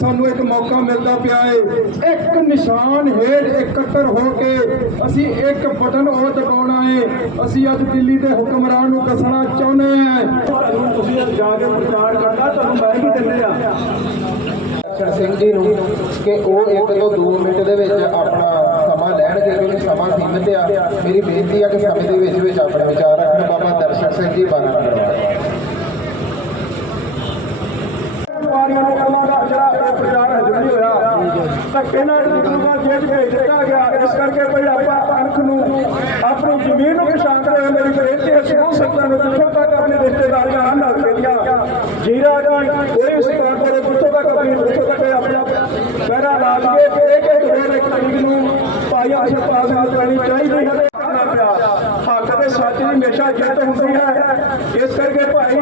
ਸਾਨੂੰ ਇੱਕ ਮੌਕਾ ਮਿਲਦਾ ਪਿਆ ਹੈ ਇੱਕ ਨਿਸ਼ਾਨ ਹੇਠ ਇਕੱਤਰ ਹੋ ਕੇ ਅਸੀਂ ਇੱਕ ਬਟਨ ਉਹ ਦਬਾਉਣਾ ਏ। ਅਸੀਂ ਅੱਜ ਦਿੱਲੀ ਦੇ ਹੁਕਮਰਾਨ ਨੂੰ ਕਸਣਾ ਚਾਹੁੰਦੇ ਹਾਂ ਤੁਸੀਂ ਜਾ ਕੇ ਪ੍ਰਚਾਰ ਕਰਦਾ ਤੁਹਾਨੂੰ ਮੈਂ ਵੀ ਦਿੰਦੇ ਆ। ਸਿੰਘ ਜੀ ਨੂੰ ਕਿ ਉਹ ਇੱਕ ਤੋਂ 2 ਮਿੰਟ ਦੇ ਵਿੱਚ ਆਪਣਾ ਸਮਾਂ ਲੈਣਗੇ ਕਿਉਂਕਿ ਸਮਾਂ ਸੀਮਿਤ ਆ। ਮੇਰੀ ਬੇਨਤੀ ਆ ਕਿ ਸਮੇਂ ਦੇ ਵਿੱਚ ਵਿੱਚ ਆਪਣੇ ਵਿਚਾਰ ਰੱਖਣ। ਬਾਬਾ ਦਰਸ਼ਨ ਸਿੰਘ ਜੀ ਬਾਣਾ ਵਾਰੀਆਂ ਨੂੰ ਅੱਲਾ ਦਾ ਜਿਹੜਾ ਪ੍ਰਚਾਰ ਹਜਮ ਨਹੀਂ ਹੋਇਆ ਧੱਕੇ ਨਾਲ ਗੁਰੂਆਂ ਜੇਲ੍ਹ ਭੇਜ ਦਿੱਤਾ ਗਿਆ। ਇਸ ਕਰਕੇ ਭਈ ਆਪਾਂ ਅਣਖ ਨੂੰ, ਆਪਣੀ ਜ਼ਮੀਨ ਨੂੰ ਪਛਾਣ ਰਹੇ ਮੇਰੀ ਬੇਨਤੀ ਹੈ ਸਮੂਹ ਸੰਗਤਾਂ ਨੂੰ ਜਿੱਥੋਂ ਤੱਕ ਆਪਣੇ ਰਿਸ਼ਤੇਦਾਰੀਆਂ ਹਨ ਨਜ਼ਦੀਕੀਆਂ ਜੀਰਾ ਜਾਣ ਕੋਈ ਸਤਾਨ ਕੋਲੇ ਜਿੱਥੋਂ ਤੱਕ ਆਪਣੀ ਕਿ ਇੱਕ ਇੱਕ ਹੋਰ ਇੱਕ ਤਰੀਕ ਨੂੰ। ਭਾਈ ਆਸ਼ਰ ਪਾਸ ਨਾਲ ਪੈਣੀ ਚਾਹੀਦੀ ਹੈ ਤੇ ਕਰਨਾ ਪਿਆ। ਹੱਕ ਤੇ ਸੱਚ ਦੀ ਹਮੇਸ਼ਾ ਜਿੱਤ ਹੁੰਦੀ ਹੈ। ਇਸ ਕਰਕੇ ਭਾਈ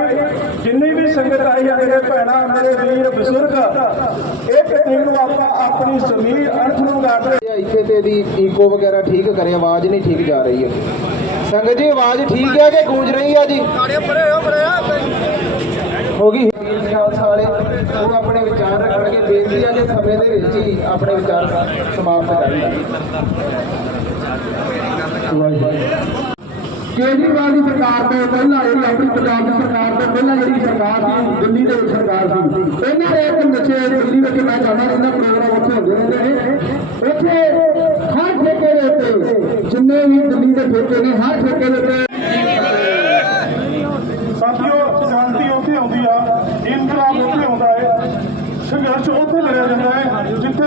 ਜਿੰਨੀ ਵੀ ਸੰਗਤ ਆਈ ਹੈ ਮੇਰੇ ਭੈਣਾਂ ਮੇਰੇ ਵੀਰ ਬਜ਼ੁਰਗ ਇੱਕ ਤਰੀਕ ਨੂੰ ਆਪਾਂ ਆਪਣੀ ਜ਼ਮੀਨ ਅਣਖ ਨੂੰ ਗਾਟ ਇੱਥੇ ਤੇ ਇਹਦੀ ਈਕੋ ਵਗੈਰਾ ਠੀਕ ਕਰੇ ਆਵਾਜ਼ ਨਹੀਂ ਠੀਕ ਜਾ ਰਹੀ ਹੈ। ਸੰਗਤ ਜੀ ਆਵਾਜ਼ ਠੀਕ ਹੈ ਕਿ ਗੂੰਜ ਰਹੀ ਹੈ ਜੀ? ਹੋ ਗਈ ਖਾਲਸਾ ਵਾਲੇ ਉਹ ਆਪਣੇ ਵਿਚਾਰ ਰੱਖਣਗੇ ਬੇਨਤੀ ਸਮੇਂ ਦੇ ਵਿੱਚ ਹੀ ਆਪਣੇ ਵਿਚਾਰ ਸਮਾਪਤ ਕਰਨਗੇ ਕੇਜਰੀਵਾਲ ਦੀ ਸਰਕਾਰ ਤੋਂ ਪਹਿਲਾਂ ਇਹ ਆਪਣੀ ਪੰਜਾਬ ਦੀ ਸਰਕਾਰ ਤੋਂ ਪਹਿਲਾਂ ਜਿਹੜੀ ਸਰਕਾਰ ਸੀ, ਦਿੱਲੀ ਦੇ ਵਿੱਚ ਸਰਕਾਰ ਸੀ। ਇਹਨਾਂ ਦੇ ਇੱਕ ਨਸ਼ੇ ਦਿੱਲੀ ਵਿੱਚ ਮੈਂ ਜਾਣਾ ਰਹਿੰਦਾ, ਪ੍ਰੋਗਰਾਮ ਉੱਥੇ ਹੁੰਦੇ ਰਹਿੰਦੇ ਨੇ। ਉੱਥੇ ਹਰ ਠੇਕੇ ਦੇ ਉੱਤੇ ਜਿੰਨੇ ਵੀ ਦਿੱਲੀ ਦੇ ਠੇਕੇ ਨੇ, ਹਰ ਠੇਕੇ ਦੇ ਉੱਤੇ ਸਾਥੀਓ ਸ਼ਾਂਤੀ ਉੱਥੇ ਆਉਂਦੀ ਆ ਇਨਕਲਾਬ ਉੱਥੇ ਆਉਂਦਾ ਹੈ ਸੰਘਰਸ਼ ਉੱਥੇ ਲੜਿਆ ਜਾਂਦਾ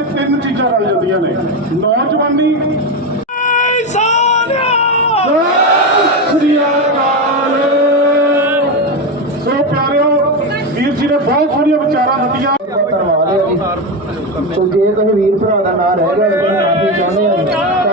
ਹੈ ਤਿੰਨ ਚੀਜ਼ਾਂ ਰਲ ਜਾਂਦੀਆਂ ਨੇ। ਨੌਜਵਾਨੀ। ਸ੍ਰੀ ਸੋ ਪਿਆਰਿਓ, ਵੀਰ ਜੀ ਨੇ ਬਹੁਤ ਸੋਹਣੀਆਂ ਵਿਚਾਰਾਂ ਦਿੱਤੀਆਂ। ਧੰਨਵਾਦ ਹੈ ਜੀ ਸੋ ਜੇ ਤੁਸੀਂ ਵੀਰ ਭਰਾ ਦਾ ਨਾਂ ਰਹਿ ਗਿਆ ਤਾਂ ਮਾਫੀ ਚਾਹੁੰਦੇ ਹਾਂ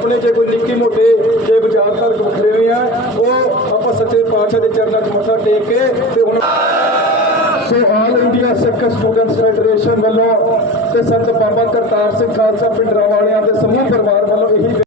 ਆਪਣੇ ਜੇ ਕੋਈ ਨਿੱਕੀ ਮੋਟੇ ਜੇ ਵਿਚਾਰਧਾਰਕ ਵਖਰੇਵੇ ਆ, ਉਹ ਆਪਾਂ ਸੱਚੇ ਪਾਤਸ਼ਾਹ ਦੇ ਚਰਨਾਂ 'ਚ ਮੱਥਾ ਟੇਕ ਕੇ ਤੇ ਹੁਣ so all India Sikh students federation ਵੱਲੋਂ ਤੇ ਸੰਤ ਬਾਬਾ ਕਰਤਾਰ ਸਿੰਘ ਖਾਲਸਾ ਪਿੰਡਰਾਂ ਵਾਲਿਆਂ ਦੇ ਸਮੂਹ ਪਰਿਵਾਰ ਵੱਲੋਂ ਇਹੀ